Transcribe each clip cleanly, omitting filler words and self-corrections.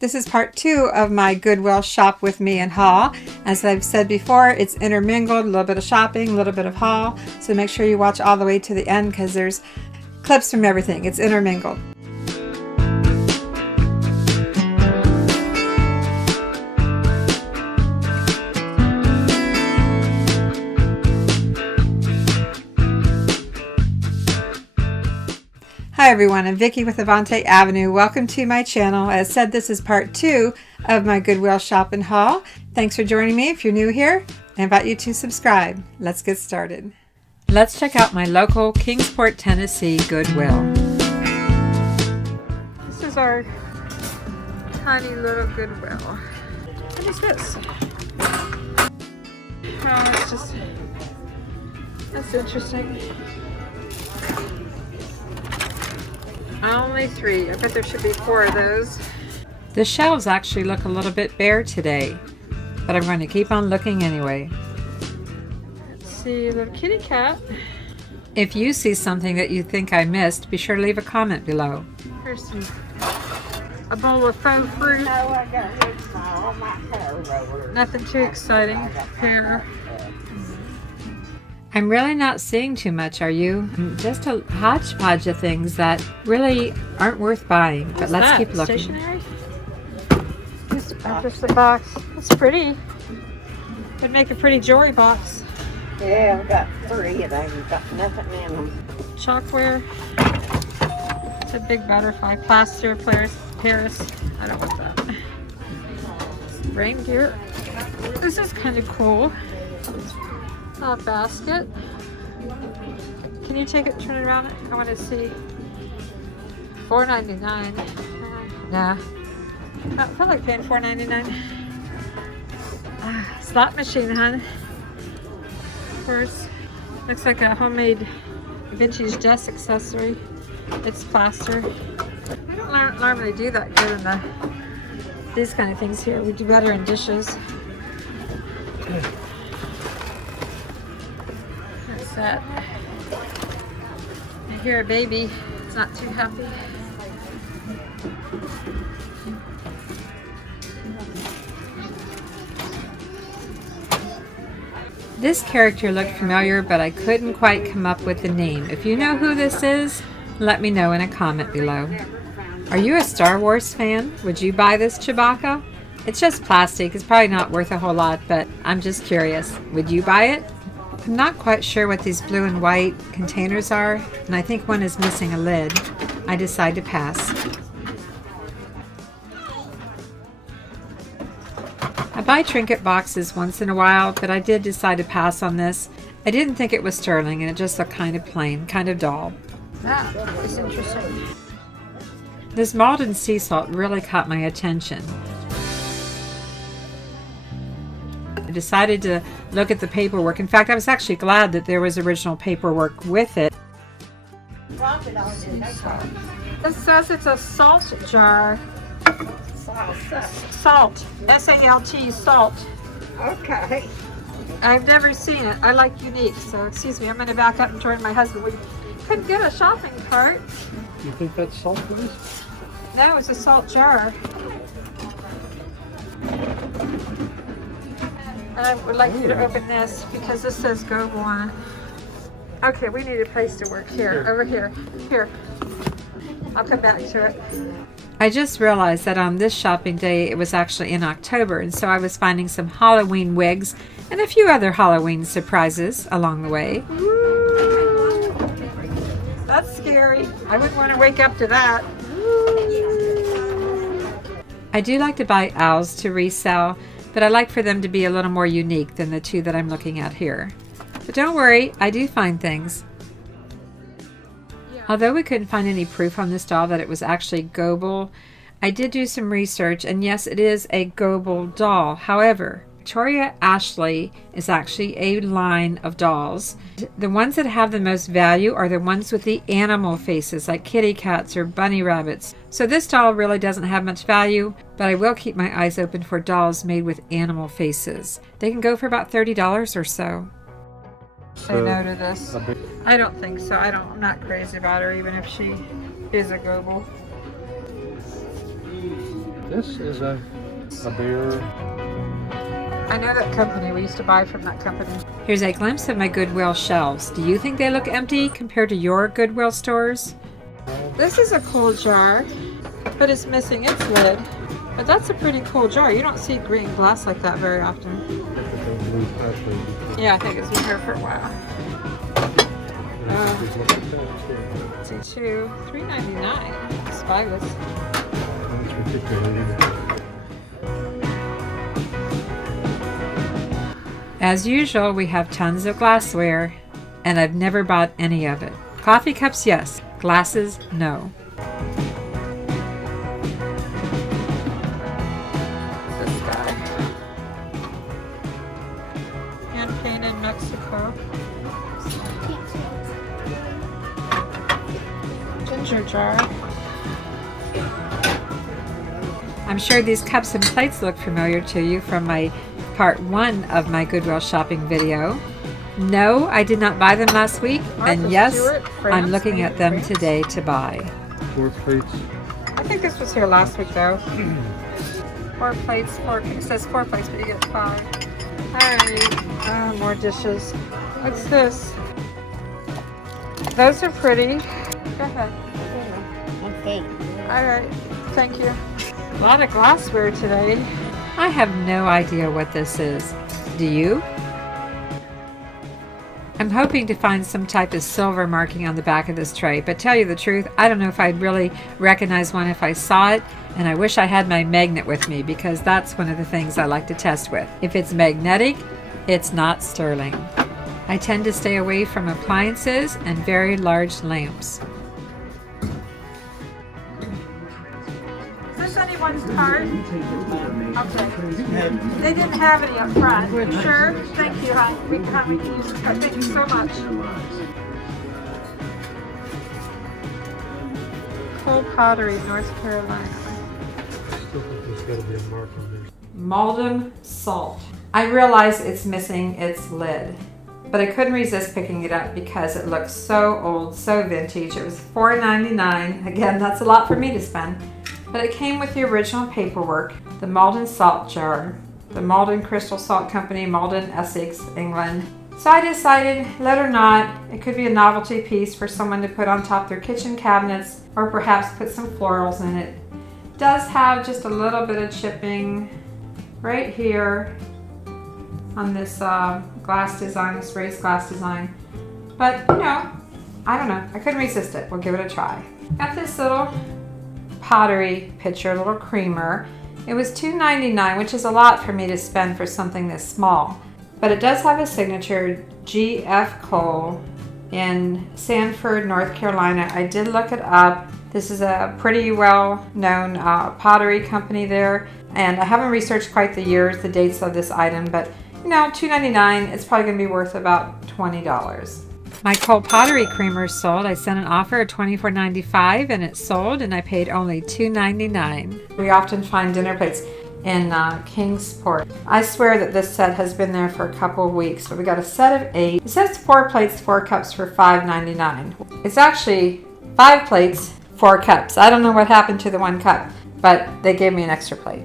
This is part 2 of my Goodwill Shop with me and haul. As I've said before, it's intermingled, a little bit of shopping, a little bit of haul. So make sure you watch all the way to the end because there's clips from everything. It's intermingled. Hi everyone, I'm Vicki with Avante Avenue. Welcome to my channel. As said, this is part 2 of my Goodwill Shop and haul. Thanks for joining me. If you're new here, I invite you to subscribe. Let's get started. Let's check out my local Kingsport, Tennessee Goodwill. This is our tiny little Goodwill. What is this? Oh, it's just, that's interesting. Only 3. I bet there should be 4 of those. The shelves actually look a little bit bare today, but I'm going to keep on looking anyway. Let's see, a little kitty cat. If you see something that you think I missed, be sure to leave a comment below. Here's a bowl of faux fruit. Nothing too exciting. Pear. I'm really not seeing too much, are you? Just a hodgepodge of things that really aren't worth buying, but let's keep looking. Stationery? Just a box. It's pretty. Would make a pretty jewelry box. Yeah, I've got 3 of them. Got nothing in them. Chalkware. It's a big butterfly. Plaster, Paris. I don't want that. Reindeer. This is kind of cool. A basket. Can you take it, turn it around? I want to see. $4.99. Nah. I feel like paying $4.99. Slot machine, hon. Of course. Looks like a homemade vintage desk accessory. It's plaster. We don't normally do that good in these kind of things here. We do better in dishes. That. I hear a baby. It's not too happy. This character looked familiar, but I couldn't quite come up with the name. If you know who this is, let me know in a comment below. Are you a Star Wars fan? Would you buy this Chewbacca? It's just plastic. It's probably not worth a whole lot, but I'm just curious. Would you buy it? I'm not quite sure what these blue and white containers are, and I think one is missing a lid. I decide to pass. I buy trinket boxes once in a while, but I did decide to pass on this. I didn't think it was sterling, and it just looked kind of plain, kind of dull. That was interesting. This Malden sea salt really caught my attention. I decided to look at the paperwork. In fact, I was actually glad that there was original paperwork with it. It says it's a salt jar. Salt. S-A-L-T, salt. Okay. I've never seen it. I like unique, so excuse me. I'm going to back up and join my husband. We couldn't get a shopping cart. You think that's salt for this? No, it's a salt jar. And I would like you to open this because this says Goodwill on it. Okay, we need a place to work here. Over here. Here. I'll come back to it. I just realized that on this shopping day it was actually in October, and so I was finding some Halloween wigs and a few other Halloween surprises along the way. Ooh, that's scary. I wouldn't want to wake up to that. Ooh. I do like to buy owls to resell, but I like for them to be a little more unique than the 2 that I'm looking at here. But don't worry, I do find things. Although we couldn't find any proof on this doll that it was actually Goodwill, I did do some research, and yes, it is a Goodwill doll. However, Victoria Ashley is actually a line of dolls. The ones that have the most value are the ones with the animal faces, like kitty cats or bunny rabbits. So this doll really doesn't have much value, but I will keep my eyes open for dolls made with animal faces. They can go for about $30 or so. Say no to this. I don't think so. I'm not crazy about her, even if she is a Goodwill. This is a bear. I know that company. We used to buy from that company. Here's a glimpse of my Goodwill shelves. Do you think they look empty compared to your Goodwill stores? This is a cool jar, but it's missing its lid. But that's a pretty cool jar. You don't see green glass like that very often. Yeah, I think it's been here for a while. Let's see, $3.99. Spyless. That's ridiculous. As usual, we have tons of glassware, and I've never bought any of it. Coffee cups, yes. Glasses, no. This guy. Hand painted in Mexico. Ginger jar. I'm sure these cups and plates look familiar to you from my part 1 of my Goodwill shopping video. No, I did not buy them last week, and yes, I'm looking at them today to buy. 4 plates. I think this was here last week though. 4 plates, it says 4 plates, but you get 5. Alright, more dishes. What's this? Those are pretty. Go ahead. Okay. Alright, thank you. A lot of glassware today. I have no idea what this is. Do you? I'm hoping to find some type of silver marking on the back of this tray, but tell you the truth, I don't know if I'd really recognize one if I saw it, and I wish I had my magnet with me because that's one of the things I like to test with. If it's magnetic, it's not sterling. I tend to stay away from appliances and very large lamps. Is this anyone's card? Okay. They didn't have any up front. Sure. Thank you, hon. We haven't used it. Thank you so much. Cold Pottery, North Carolina. Still think there's got to be a mark on there. Maldon salt. I realize it's missing its lid, but I couldn't resist picking it up because it looks so old, so vintage. It was $4.99. Again, that's a lot for me to spend. But it came with the original paperwork, the Maldon salt jar, the Maldon Crystal Salt Company, Maldon, Essex, England. So I decided, let or not, it could be a novelty piece for someone to put on top of their kitchen cabinets or perhaps put some florals in it. It does have just a little bit of chipping right here on this glass design, this raised glass design. But, you know, I don't know. I couldn't resist it. We'll give it a try. Got this little pottery pitcher, a little creamer. It was $2.99, which is a lot for me to spend for something this small. But it does have a signature, G.F. Cole in Sanford, North Carolina. I did look it up. This is a pretty well-known pottery company there. And I haven't researched quite the years, the dates of this item, but you know, $2.99, it's probably gonna be worth about $20. My Cole Pottery creamer sold. I sent an offer of $24.95 and it sold, and I paid only $2.99. We often find dinner plates in Kingsport. I swear that this set has been there for a couple of weeks, but we got a set of 8. It says 4 plates, 4 cups for $5.99. It's actually 5 plates, 4 cups. I don't know what happened to the 1 cup, but they gave me an extra plate.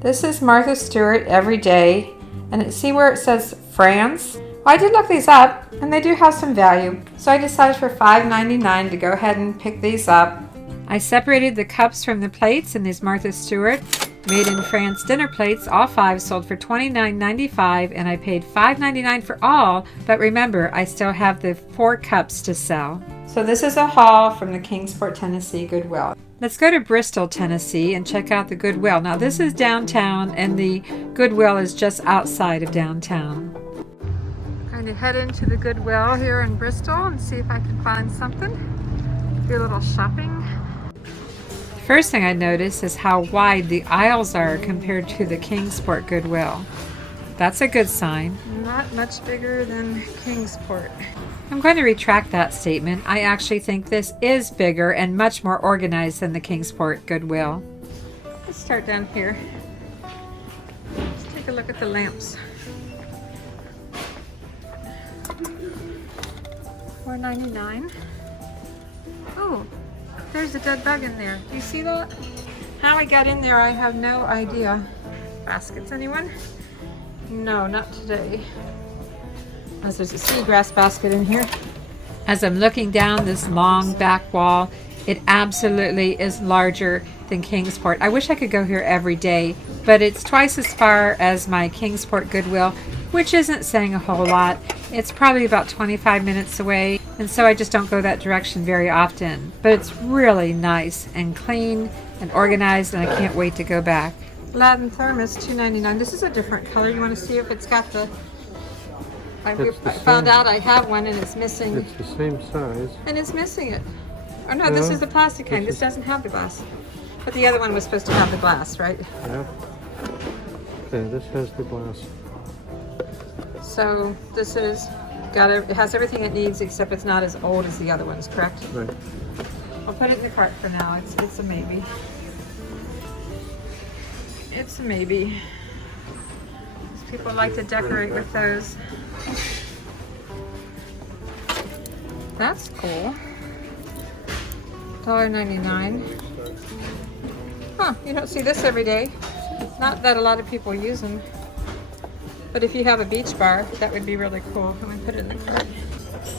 This is Martha Stewart Every Day, and see where it says France? Well, I did look these up, and they do have some value, so I decided for $5.99 to go ahead and pick these up. I separated the cups from the plates in these Martha Stewart Made in France dinner plates. All 5 sold for $29.95, and I paid $5.99 for all, but remember, I still have the 4 cups to sell. So this is a haul from the Kingsport, Tennessee Goodwill. Let's go to Bristol, Tennessee and check out the Goodwill. Now this is downtown, and the Goodwill is just outside of downtown. Going to head into the Goodwill here in Bristol and see if I can find something. Do a little shopping. The first thing I noticed is how wide the aisles are compared to the Kingsport Goodwill. That's a good sign. Not much bigger than Kingsport. I'm going to retract that statement. I actually think this is bigger and much more organized than the Kingsport Goodwill. Let's start down here. Let's take a look at the lamps. $4.99. Oh, there's a dead bug in there. Do you see that? How I got in there, I have no idea. Baskets, anyone? No, not today. Unless there's a seagrass basket in here. As I'm looking down this long back wall, it absolutely is larger than Kingsport. I wish I could go here every day, but it's twice as far as my Kingsport Goodwill, which isn't saying a whole lot. It's probably about 25 minutes away, and so I just don't go that direction very often. But it's really nice and clean and organized, and I can't wait to go back. Latin thermos, $2.99. This is a different color. You want to see if it's got the... I found out I have one and it's missing. It's the same size. And it's missing it. Oh no, this is the plastic kind. This doesn't have the glass. But the other one was supposed to have the glass, right? Yeah. Yeah, this has the glass. So this is it has everything it needs, except it's not as old as the other ones, correct? Right. I'll put it in the cart for now. It's a maybe. It's a maybe. People like to decorate with those. That's cool. $1.99. Huh, you don't see this every day. Not that a lot of people use them. But if you have a beach bar, that would be really cool. I'm gonna put it in the cart.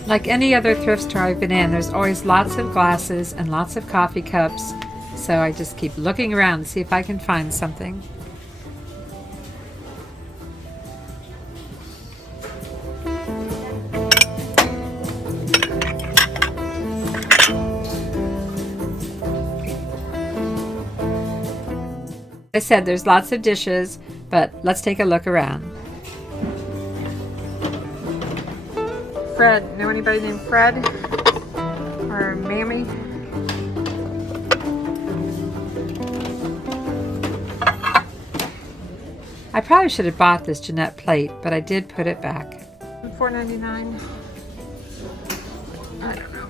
Like any other thrift store I've been in, there's always lots of glasses and lots of coffee cups. So I just keep looking around to see if I can find something. I said there's lots of dishes, but let's take a look around. Fred, know anybody named Fred? Or Mammy? I probably should have bought this Jeanette plate, but I did put it back. $4.99. I don't know.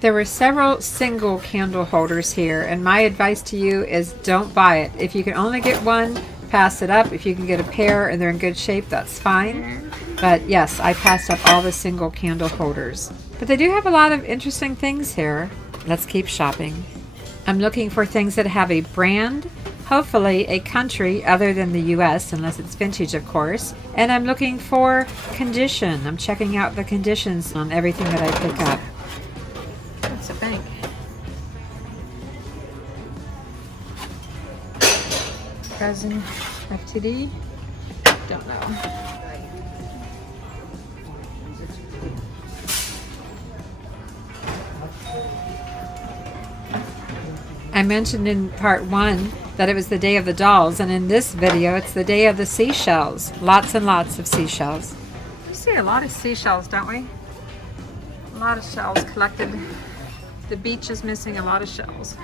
There were several single candle holders here, and my advice to you is don't buy it. If you can only get one, pass it up. If you can get a pair and they're in good shape, that's fine. But yes, I passed up all the single candle holders. But they do have a lot of interesting things here. Let's keep shopping. I'm looking for things that have a brand, hopefully a country other than the US, unless it's vintage, of course. And I'm looking for condition. I'm checking out the conditions on everything that I pick up. What's a bank? Cousin FTD? Don't know. I mentioned in part 1 that it was the day of the dolls, and in this video it's the day of the seashells. Lots and lots of seashells. We see a lot of seashells, don't we? A lot of shells collected. The beach is missing a lot of shells.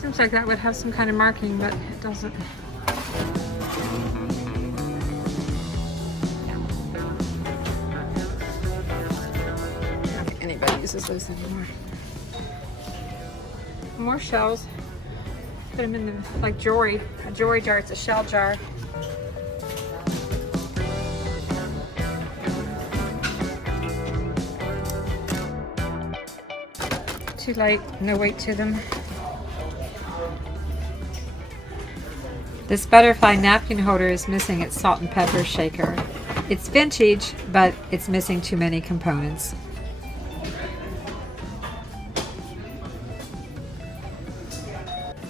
Seems like that would have some kind of marking, but it doesn't. Anybody uses those anymore. More shells. Put them in the, like jewelry. A jewelry jar, it's a shell jar. Too light, no weight to them. This butterfly napkin holder is missing its salt and pepper shaker. It's vintage, but it's missing too many components.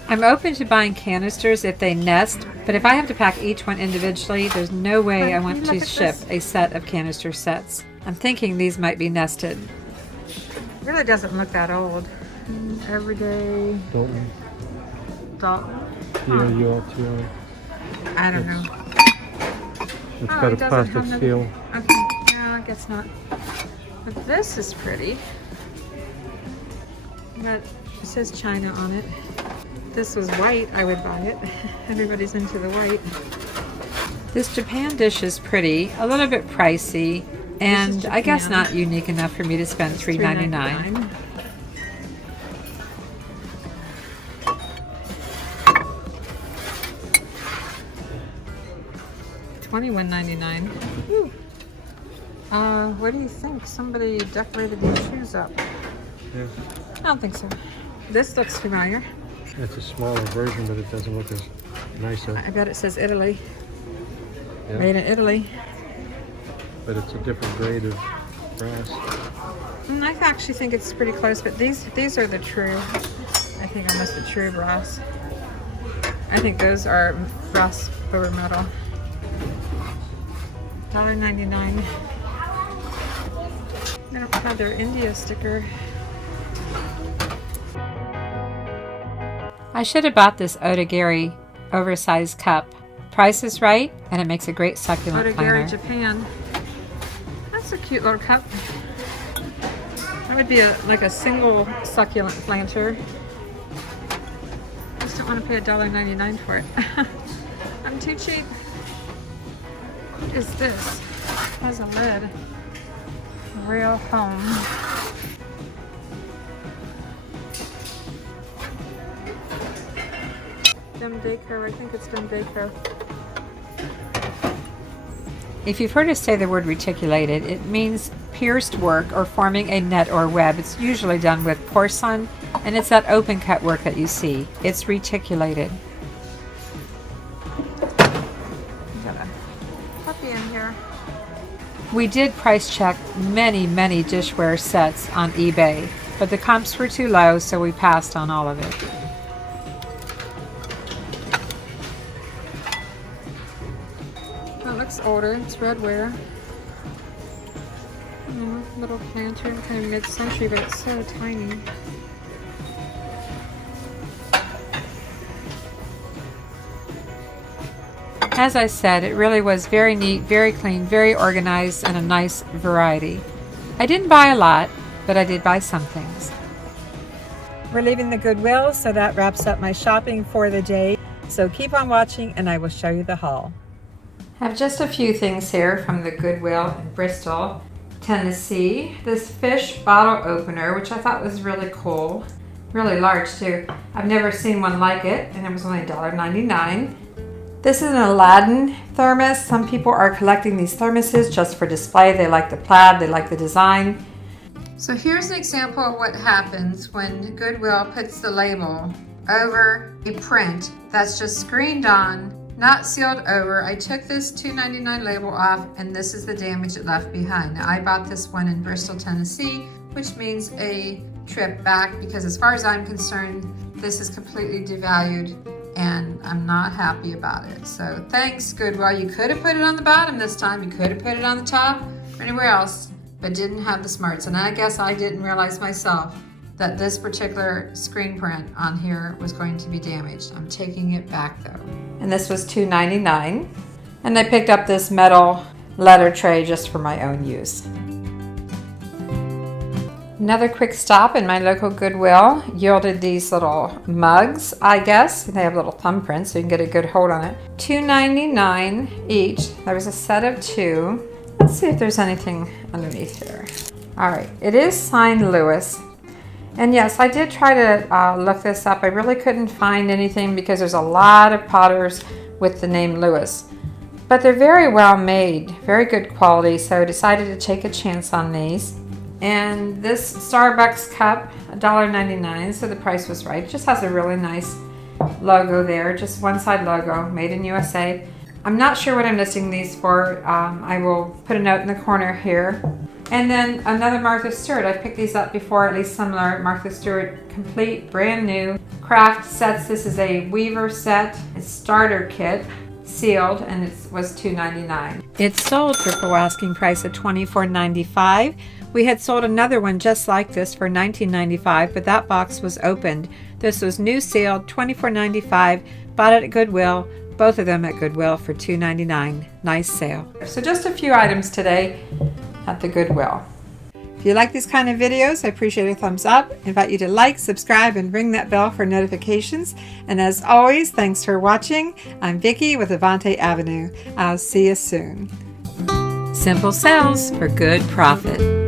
I'm open to buying canisters if they nest, but if I have to pack each one individually, there's no way I want to ship a set of canister sets. I'm thinking these might be nested. It really doesn't look that old. Everyday Dalton. Dalton. DOULTI. I don't know. It's got a plastic seal. Okay, no, I guess not. But this is pretty. But it says China on it. If this was white, I would buy it. Everybody's into the white. This Japan dish is pretty, a little bit pricey, and I guess not unique enough for me to spend $3.99. $21.99. What do you think? Somebody decorated these shoes up. Yeah. I don't think so. This looks familiar. It's a smaller version, but it doesn't look as nice. I bet it says Italy. Yeah. Made in Italy. But it's a different grade of brass. I actually think it's pretty close, but these are the true. I think almost the true brass. I think those are brass over metal. $1.99. They don't have their India sticker. I should have bought this Otagiri oversized cup. Price is right, and it makes a great succulent planter. Otagiri, Japan. That's a cute little cup. That would be like a single succulent planter. I just don't want to pay $1.99 for it. I'm too cheap. What is this? It has a lid. Real home. Deco, I think it's Deco. If you've heard us say the word reticulated, it means pierced work or forming a net or web. It's usually done with porcelain, and it's that open cut work that you see. It's reticulated. Got a puppy in here. We did price check many dishware sets on eBay, but the comps were too low, so we passed on all of it. Older, it's redware. Little planter, kind of mid-century, but it's so tiny. As I said, it really was very neat, very clean, very organized, and a nice variety. I didn't buy a lot, but I did buy some things. We're leaving the Goodwill, so that wraps up my shopping for the day. So keep on watching, and I will show you the haul. I have just a few things here from the Goodwill in Bristol, Tennessee. This fish bottle opener, which I thought was really cool. Really large too. I've never seen one like it, and it was only $1.99. This is an Aladdin thermos. Some people are collecting these thermoses just for display. They like the plaid, they like the design. So here's an example of what happens when Goodwill puts the label over a print that's just screened on, not sealed over. I took this $2.99 label off, and this is the damage it left behind. Now, I bought this one in Bristol, Tennessee, which means a trip back, because as far as I'm concerned, this is completely devalued, and I'm not happy about it. So thanks, Goodwill. You could have put it on the bottom this time. You could have put it on the top or anywhere else, but didn't have the smarts. And I guess I didn't realize myself that this particular screen print on here was going to be damaged. I'm taking it back though. And this was $2.99. And I picked up this metal letter tray just for my own use. Another quick stop in my local Goodwill yielded these little mugs, I guess. They have little thumbprints so you can get a good hold on it. $2.99 each. There was a set of 2. Let's see if there's anything underneath here. All right, it is signed Lewis. And yes, I did try to look this up. I really couldn't find anything because there's a lot of potters with the name Lewis. But they're very well made, very good quality, so I decided to take a chance on these. And this Starbucks cup, $1.99, so the price was right. It just has a really nice logo there, just one side logo, made in USA. I'm not sure what I'm listing these for. I will put a note in the corner here. And then another Martha Stewart. I've picked these up before, at least similar. Martha Stewart complete, brand new craft sets. This is a weaver set, a starter kit, sealed, and it was $2.99. It sold for full asking price at $24.95. We had sold another one just like this for $19.95, but that box was opened. This was new sealed, $24.95. Bought it at Goodwill. Both of them at Goodwill for $2.99. Nice sale. So just a few items today at the Goodwill. If you like these kind of videos, I appreciate a thumbs up. I invite you to like, subscribe, and ring that bell for notifications. And as always, thanks for watching. I'm Vicki with Avante Avenue. I'll see you soon. Simple sales for good profit.